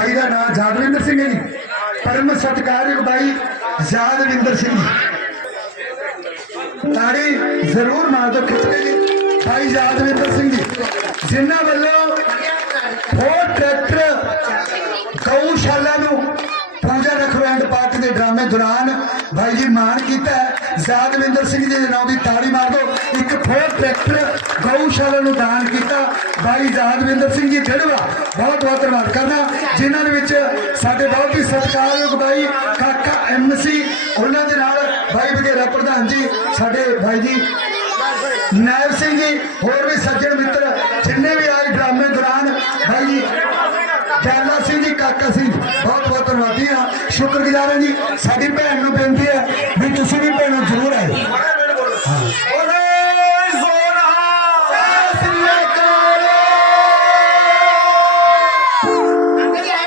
ਭਾਈ ਦਾ ਨਾਮ ਜਾਦਵਿੰਦਰ ਸਿੰਘ ਹੈ ਜੀ। ਪਰਮ ਸਤਿਕਾਰਯੋਗ ਭਾਈ ਜਾਦਵਿੰਦਰ ਸਿੰਘ ਤਾੜੀ ਜ਼ਰੂਰ ਮਾਰ ਦੋ ਖਿੱਚ ਜੀ, ਭਾਈ ਜਾਦਵਿੰਦਰ ਸਿੰਘ ਜੀ। ਜਿਨ੍ਹਾਂ ਵੱਲੋਂ ਹੋਰ ਟਰੈਕਟਰ ਗਊਸ਼ਾਲਾ ਨੂੰ ਪੂਜਾ ਰਖਵੈਂਡ ਪਾਠ ਦੇ ਡਰਾਮੇ ਦੌਰਾਨ ਭਾਈ ਜੀ ਮਾਣ ਕੀਤਾ ਜਾਦਵਿੰਦਰ ਸਿੰਘ ਜੀ ਦੇ ਨਾਮ ਦੀ ਤਾੜੀ ਮਾਰ ਦੋ ਇੱਕ ਫੋਰ ਟਰੈਕਟਰ ਗਊਸ਼ਾਲਾ ਨੂੰ ਦਾਨ ਕੀਤਾ, ਭਾਈ ਯਾਦਵਿੰਦਰ ਸਿੰਘ ਜੀ ਢੜਵਾ ਬਹੁਤ ਧੰਨਵਾਦ ਕਰਨਾ ਜਿਨ੍ਹਾਂ ਦੇ ਵਿੱਚ ਸਾਡੇ ਬਹੁਤ ਹੀ ਸਤਿਕਾਰਯੋਗ ਭਾਈ ਕਾਕਾ ਐਮਸੀ ਉਹਨਾਂ ਦੇ ਨਾਲ ਭਾਈ ਵਗੇਰਾ ਪ੍ਰਧਾਨ ਜੀ, ਸਾਡੇ ਭਾਈ ਜੀ ਨਾਇਬ ਸਿੰਘ ਜੀ, ਹੋਰ ਵੀ ਸੱਜਣ ਮਿੱਤਰ, ਜਿੰਨੇ ਵੀ ਆਏ ਡਰਾਮੇ ਦੌਰਾਨ ਭਾਈ ਜੀ ਜੈਲਾ ਸਿੰਘ ਜੀ, ਕਾਕਾ ਸਿੰਘ ਬਹੁਤ ਬਹੁਤ ਧੰਨਵਾਦੀ ਹਾਂ। ਸ਼ੁਕਰਗੁਜ਼ਾਰ ਹਾਂ ਜੀ। ਸਾਡੀ ਭੈਣ ਨੂੰ ਬੇਨਤੀ ਹੈ ਵੀ ਤੁਸੀਂ ਵੀ ਭੈਣੋ